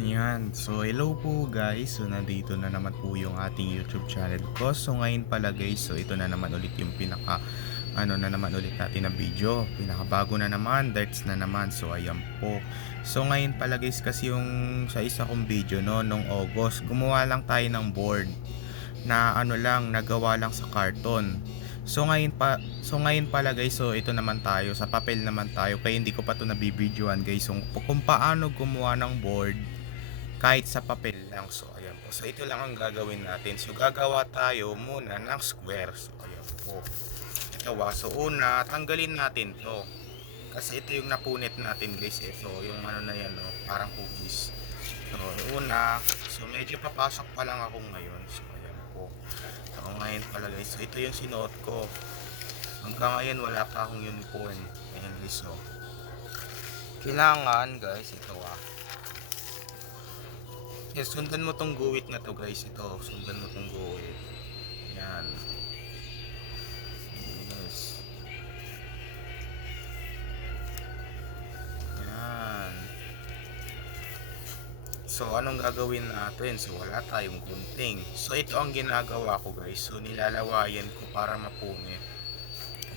Ayan. So, hello po guys. So, nandito na naman po yung ating YouTube channel ko. So, ngayon pala guys, so ito na naman ulit yung ano na naman ulit natin na video. Pinakabago na naman, darts na naman. So, ayan po. So, ngayon pala guys, kasi yung sa isa kong video no, nung August, gumawa lang tayo ng board na ano lang, nagawa lang sa carton. So ngayon pala guys, so ito naman tayo, sa papel naman tayo. Kaya hindi ko pa to nabibidyoan guys, kung paano gumawa ng board kahit sa papel lang. So ayan po. So ito lang ang gagawin natin. So gagawa tayo muna ng square. So ayan po. Ito so una, tanggalin natin to. Kasi ito yung napunit natin guys. Ito yung ano na yan, no? Parang hugis. So una, so medyo papasok pa lang ako ngayon. So ayan po. So ngayon pala guys. So ito yung sinuot ko. Hanggang ngayon wala pa akong uniform. Ayan guys. So kailangan guys, ito yes, sundan mo tong guhit na to guys. Ito, sundan mo tong guhit. Yan. Yes. Yan. So, anong gagawin natin? So, wala tayong gunting. So, ito ang ginagawa ko guys. So, nilalawayan ko para mapunit.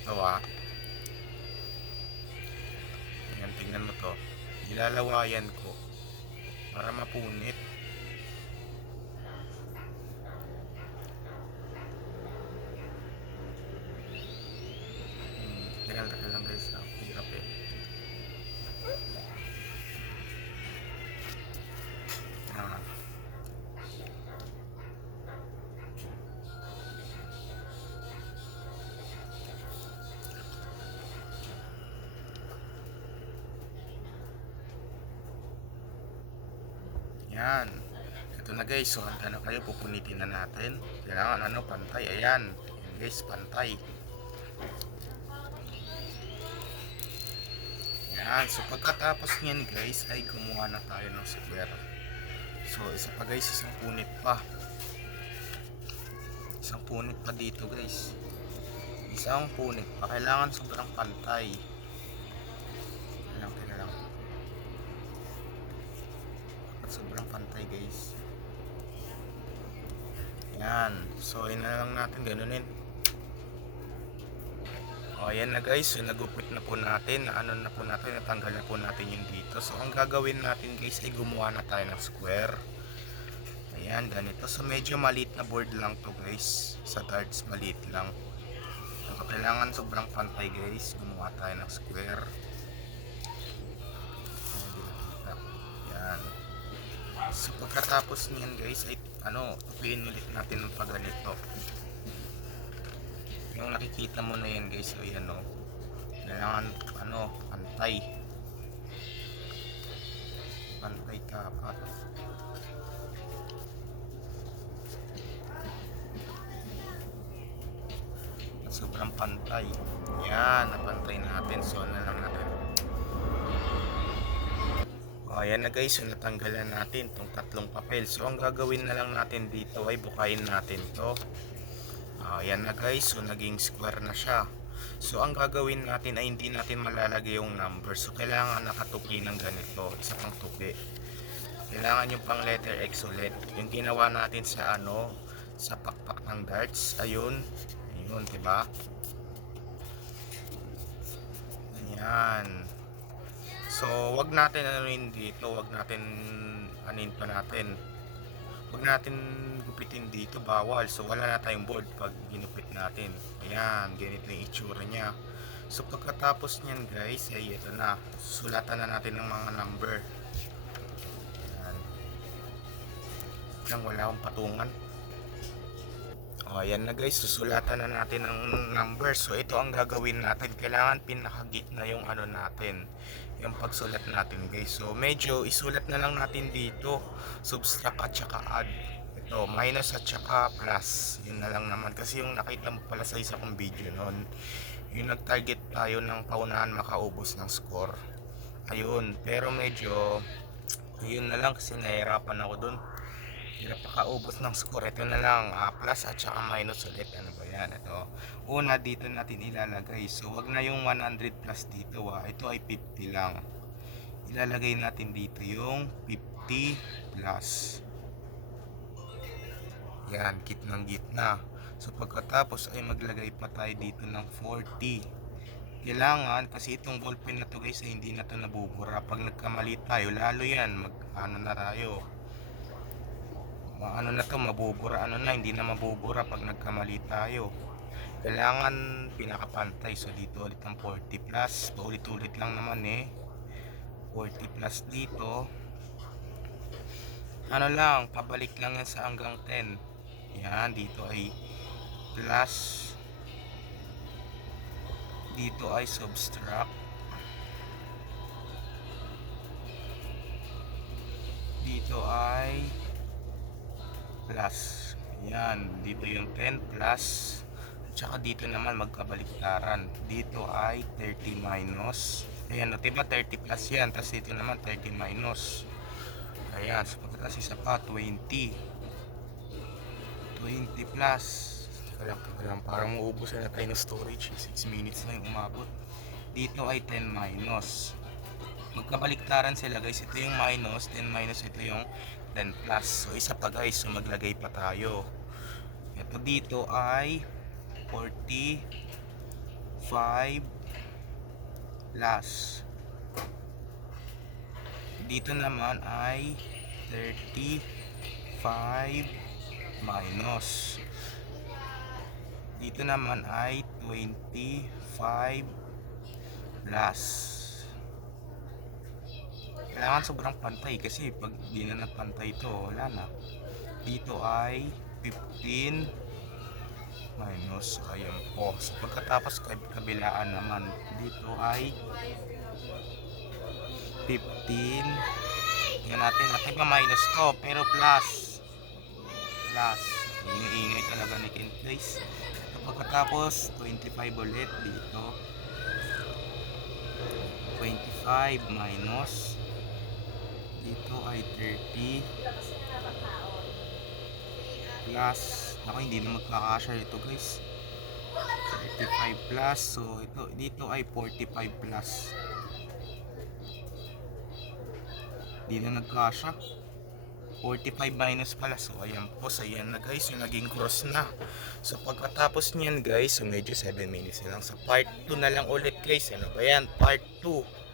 Ito Yan, tingnan mo to. Nilalawayan ko para mapunit. Tagal lang guys. Hirap eh. Ah. Yan. Ito na guys. So, handa na kayo. Pupunitin na natin. Kailangan pantay. Ayan. Ayan guys, pantay. Yan. So, pagkatapos niyan guys, ay gumawa na tayo ng square. So, isa pa guys, isang punit pa. Isang punit pa dito guys. Isang punit pa. Kailangan sobrang pantay. Kailangan lang. Sobrang pantay guys. Yan. So, yun na lang natin ganunin. O, ayan na guys. So, nagupit na po natin. Natanggal na po natin yung dito. So, ang gagawin natin guys ay gumawa na tayo ng square. Ayan, ganito. So, medyo maliit na board lang to guys. Sa darts, maliit lang. So, kailangan sobrang pantay guys. Gumawa tayo ng square. Ayan. So, pagkatapos niyan guys ay tupiin ulit natin ng paganito. Yung nakikita mo na yan guys, so yan kailangan pantay dapat. Sobrang pantay. Yan, napantay natin. So ano lang natin. Ayan na guys, so natanggalan natin itong tatlong papel. So ang gagawin na lang natin dito ay bukayin natin to. Ayan na guys, so naging square na siya. So ang gagawin natin ay hindi natin malalagay yung number. So kailangan nakatuki ng ganito, isa pang tuki. Kailangan yung pang letter X ulit. Yung ginawa natin sa sa pakpak ng darts. Ayun, diba? Ayan. So wag natin dito, wag natin pa natin. Wag natin gupitin dito, bawal. So wala na tayong board pag ginupit natin. Ayan, ganito yung itsura niya. So pagkatapos niyan guys, ay ito na. Sulatan na natin ng mga number. Ayan. Nang wala akong patungan. O ayan na guys, susulatan na natin ng number. So ito ang gagawin natin. Kailangan pinakagitna yung natin, yung pagsulat natin guys. So medyo isulat na lang natin dito, subtract at saka add. Ito minus at saka plus. Yun na lang naman, kasi yung nakita mo pala sa isa kong video noon, yung nag-target tayo ng paunahan makaubos ng score. Ayun, pero medyo yun na lang kasi nahirapan ako dun. Hirap makaubos ng score. Ito na lang, plus at saka minus ulit. Ano ba yan? Ito, una dito natin ilalagay. So wag na yung 100 plus dito. Ito ay 50 lang. ilalagay natin dito yung 50 plus. Yan, gitnang-gitna. So pagkatapos ay maglagay pa tayo dito ng 40. Kailangan, kasi itong ballpen na to guys ay hindi na to nabubura. Pag nagkamali tayo, lalo yan, mabubura, hindi na mabubura pag nagkamali tayo. Kailangan pinakapantay. So dito ulit ang 40 plus, paulit-ulit lang naman 40 plus dito, pabalik lang yan sa hanggang 10. Yan, dito ay plus, dito ay subtract, dito ay plus. Yan, dito yung 10 plus, tsaka dito naman magkabaliktaran. Dito ay 30 minus. Ayan, diba 30 plus yan, tapos dito naman 30 minus. Ayan, so pagkatapos isa pa 20 plus. Teka lang, parang mauubusan na tayo ng storage. 6 minutes na yung umabot. Dito ay 10 minus. Magkabaliktaran sila guys. Ito yung minus, 10 minus, ito yung 10 plus. So isa pa guys, so maglagay pa tayo. Ito dito ay 45 plus. Dito naman ay 35 minus. Dito naman ay 25 plus. Kailangan sobrang pantay kasi pag di na nagpantay ito, wala na. Dito ay 15 minus. Ayan po. So pagkatapos kabilaan naman, dito ay 15. Yan natin pa minus to, pero plus. Ingay talaga ni Ken guys. Pagkatapos 25 ulit dito, 25 minus, dito ay 30 plus. Ako hindi na magkakasya ito guys. 35 plus, so dito ay 45 plus. Hindi na nagkasya. 45 minus pala. So ayan po, so ayan na guys, yung naging cross na. So pagkatapos niyan guys, so medyo 7 minutes na lang. Sa part 2 na lang ulit guys. Ano ba yan? Part 2.